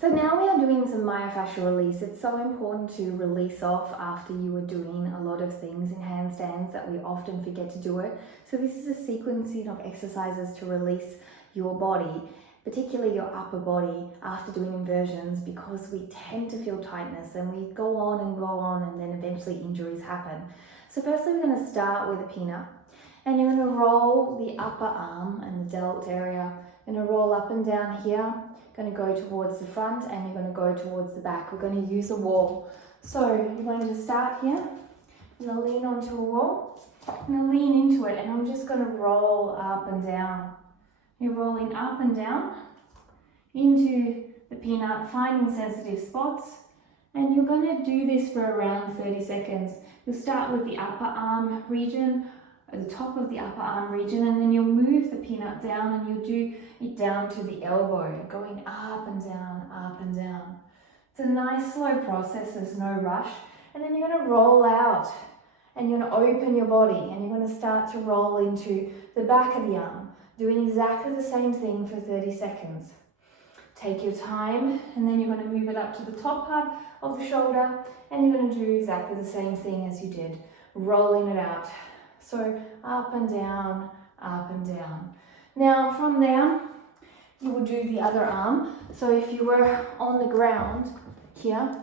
So now we are doing some myofascial release. It's so important to release off after you are doing a lot of things in handstands that we often forget to do it. So this is a sequencing of exercises to release your body, particularly your upper body, after doing inversions, because we tend to feel tightness and we go on and then eventually injuries happen. So firstly, we're going to start with a peanut, and you're going to roll the upper arm and the delt area. You're going to roll up and down here, going to go towards the front, and you're going to go towards the back. We're going to use a wall. So you're going to start here. I'm going to lean onto a wall. I'm going to lean into it, and I'm just going to roll up and down. You're rolling up and down into the peanut, finding sensitive spots, and you're going to do this for around 30 seconds. You'll start with the upper arm region, at the top of the upper arm region, and then you'll move the peanut down and you'll do it down to the elbow, going up and down, up and down. It's a nice slow process, there's no rush. And then you're going to roll out and you're going to open your body and you're going to start to roll into the back of the arm, doing exactly the same thing for 30 seconds. Take your time, and then you're going to move it up to the top part of the shoulder, and you're going to do exactly the same thing as you did, rolling it out. So up and down, up and down. Now from there, you will do the other arm. So if you were on the ground here,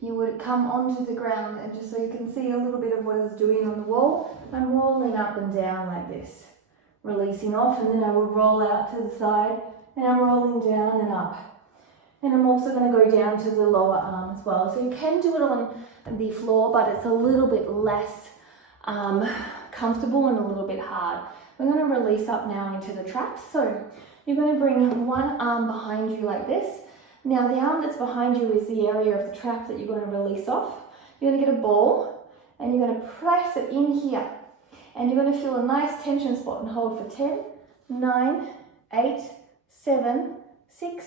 you would come onto the ground, and just so you can see a little bit of what I was doing on the wall, I'm rolling up and down like this, releasing off, and then I will roll out to the side, and I'm rolling down and up. And I'm also going to go down to the lower arm as well. So you can do it on the floor, but it's a little bit less comfortable and a little bit hard. We're going to release up now into the traps. So you're going to bring one arm behind you like this. Now the arm that's behind you is the area of the trap that you're going to release off. You're going to get a ball and you're going to press it in here. And you're going to feel a nice tension spot and hold for 10, 9, 8, 7, 6,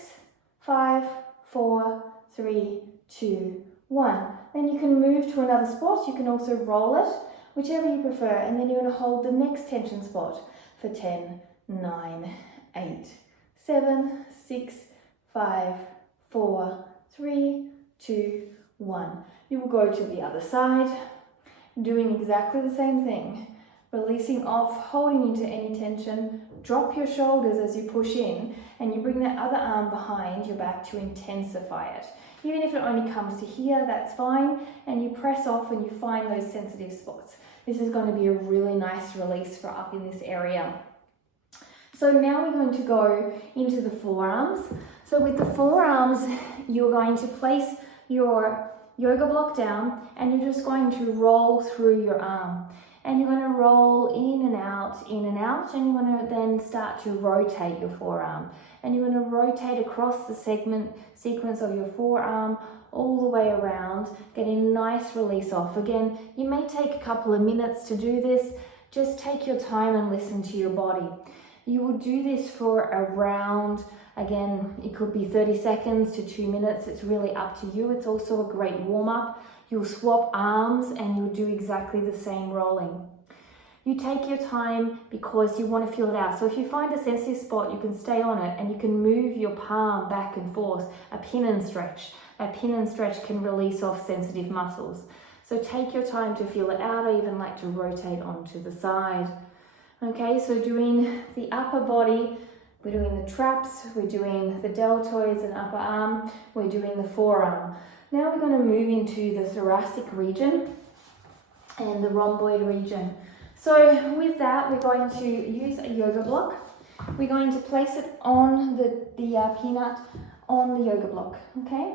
5, 4, 3, 2, 1. Then you can move to another spot. You can also roll it, whichever you prefer, and then you're going to hold the next tension spot for 10, 9, 8, 7, 6, 5, 4, 3, 2, 1. You will go to the other side, doing exactly the same thing. Releasing off, holding into any tension, drop your shoulders as you push in, and you bring that other arm behind your back to intensify it. Even if it only comes to here, that's fine, and you press off and you find those sensitive spots. This is going to be a really nice release for up in this area. So now we're going to go into the forearms. So with the forearms, you're going to place your yoga block down, and you're just going to roll through your arm. And you're going to roll in and out, and you're going to then start to rotate your forearm. And you're going to rotate across the sequence of your forearm all the way around, getting a nice release off. Again, you may take a couple of minutes to do this. Just take your time and listen to your body. You will do this for around, again, it could be 30 seconds to 2 minutes. It's really up to you. It's also a great warm-up. You'll swap arms and you'll do exactly the same rolling. You take your time because you want to feel it out. So if you find a sensitive spot, you can stay on it and you can move your palm back and forth, a pin and stretch. A pin and stretch can release off sensitive muscles. So take your time to feel it out. I even like to rotate onto the side. Okay, so doing the upper body, we're doing the traps, we're doing the deltoids and upper arm, we're doing the forearm. Now we're going to move into the thoracic region and the rhomboid region. So with that, we're going to use a yoga block. We're going to place it on the peanut on the yoga block, okay?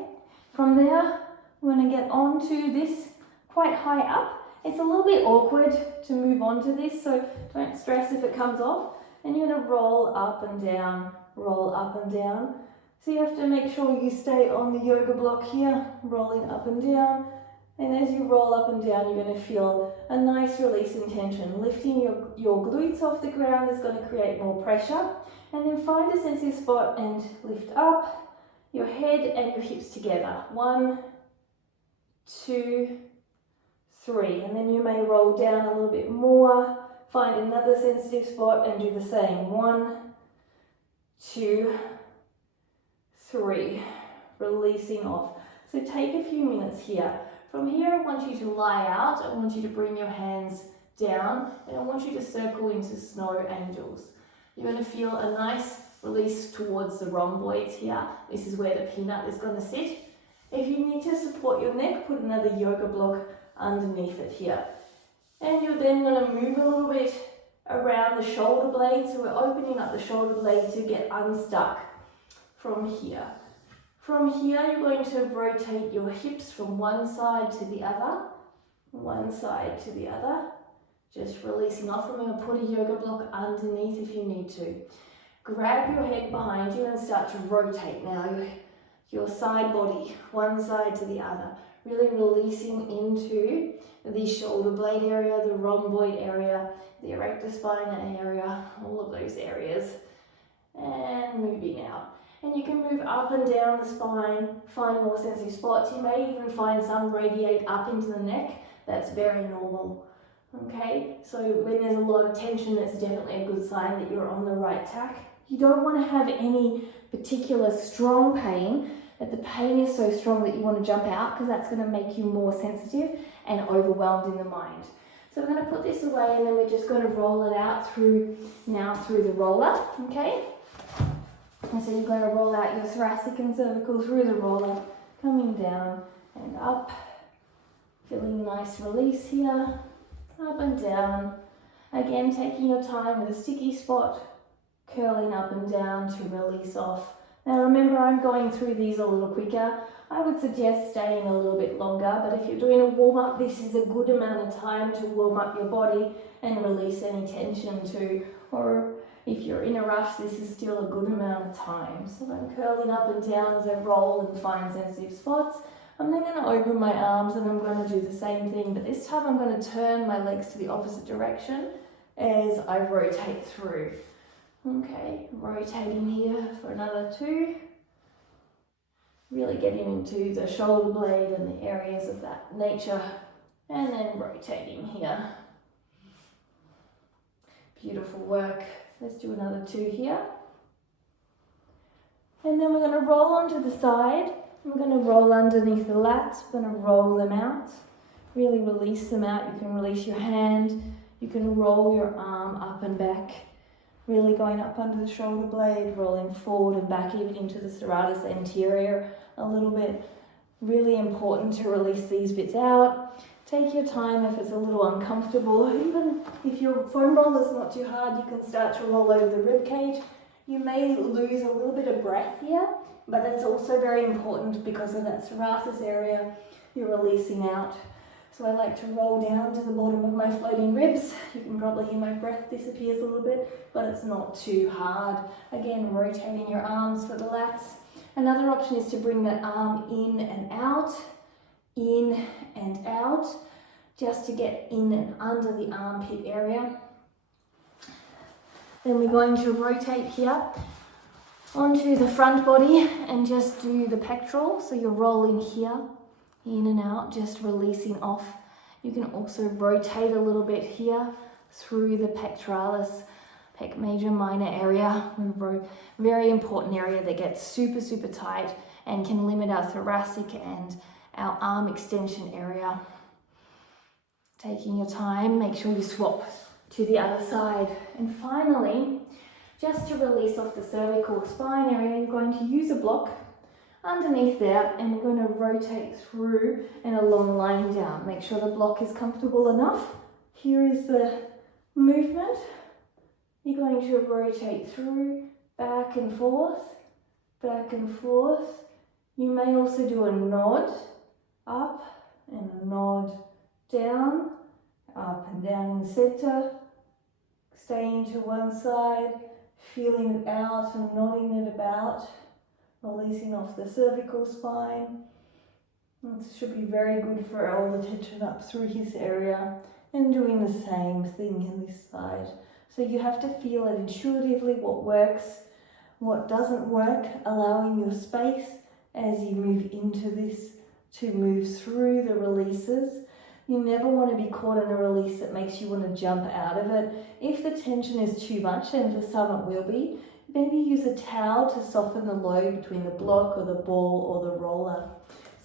From there, we're going to get onto this quite high up. It's a little bit awkward to move on to this, so don't stress if it comes off. And you're going to roll up and down, roll up and down. So you have to make sure you stay on the yoga block here, rolling up and down. And as you roll up and down, you're going to feel a nice release in tension. Lifting your glutes off the ground is going to create more pressure. And then find a sensitive spot and lift up your head and your hips together. 1, 2, 3. And then you may roll down a little bit more. Find another sensitive spot and do the same. 1, 2, 3, releasing off. So take a few minutes here. From here, I want you to lie out. I want you to bring your hands down, and I want you to circle into snow angels. You're going to feel a nice release towards the rhomboids here. This is where the peanut is going to sit. If you need to support your neck, put another yoga block underneath it here. And you're then going to move a little bit around the shoulder blade. So we're opening up the shoulder blade to get unstuck from here. From here, you're going to rotate your hips from one side to the other, one side to the other. Just releasing off. I'm going to put a yoga block underneath if you need to. Grab your head behind you and start to rotate now. Your side body, one side to the other. Really releasing into the shoulder blade area, the rhomboid area, the erector spinae area, all of those areas. And moving out. And you can move up and down the spine, find more sensitive spots. You may even find some radiate up into the neck. That's very normal. Okay, so when there's a lot of tension, that's definitely a good sign that you're on the right track. You don't want to have any particular strong pain, but the pain is so strong that you want to jump out, because that's going to make you more sensitive and overwhelmed in the mind. So we're going to put this away, and then we're just going to roll it out through the roller, okay? And so you're going to roll out your thoracic and cervical through the roller, coming down and up, feeling nice release here. Up and down. Again, taking your time with a sticky spot, curling up and down to release off. Now remember, I'm going through these a little quicker. I would suggest staying a little bit longer, but if you're doing a warm-up, this is a good amount of time to warm up your body and release any tension too. Or if you're in a rush, this is still a good amount of time. So I'm curling up and down as I roll and find sensitive spots. I'm then going to open my arms and I'm going to do the same thing, but this time I'm going to turn my legs to the opposite direction as I rotate through. Okay, rotating here for another 2. Really getting into the shoulder blade and the areas of that nature, and then rotating here. Beautiful work. Let's do another 2 here. And then we're going to roll onto the side. We're going to roll underneath the lats. We're going to roll them out. Really release them out. You can release your hand. You can roll your arm up and back. Really going up under the shoulder blade, rolling forward and back, even into the serratus anterior a little bit. Really important to release these bits out. Take your time if it's a little uncomfortable. Even if your foam roller is not too hard, you can start to roll over the rib cage. You may lose a little bit of breath here, but that's also very important because of that serratus area you're releasing out. So I like to roll down to the bottom of my floating ribs. You can probably hear my breath disappears a little bit, but it's not too hard. Again, rotating your arms for the lats. Another option is to bring that arm in and out, just to get in and under the armpit area. Then we're going to rotate here onto the front body and just do the pectoral. So you're rolling here, in and out, just releasing off. You can also rotate a little bit here through the pectoralis, pec major minor area. Very important area that gets super, super tight and can limit our thoracic and our arm extension area. Taking your time, make sure you swap to the other side. And finally, just to release off the cervical spine area, you're going to use a block underneath there, and we're going to rotate through in a long line down. Make sure the block is comfortable enough. Here is the movement. You're going to rotate through, back and forth, back and forth. You may also do a nod up and a nod down, up and down in the center, staying to one side, feeling it out and nodding it about, releasing off the cervical spine. This should be very good for all the tension up through his area, and doing the same thing in this side. So you have to feel it intuitively, what works, what doesn't work, allowing your space as you move into this to move through the releases. You never want to be caught in a release that makes you want to jump out of it. If the tension is too much, and for some it will be, Maybe use a towel to soften the load between the block or the ball or the roller.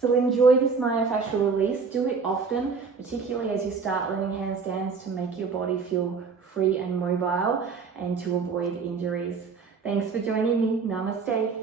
So enjoy this myofascial release. Do it often, particularly as you start learning handstands, to make your body feel free and mobile and to avoid injuries. Thanks for joining me. Namaste.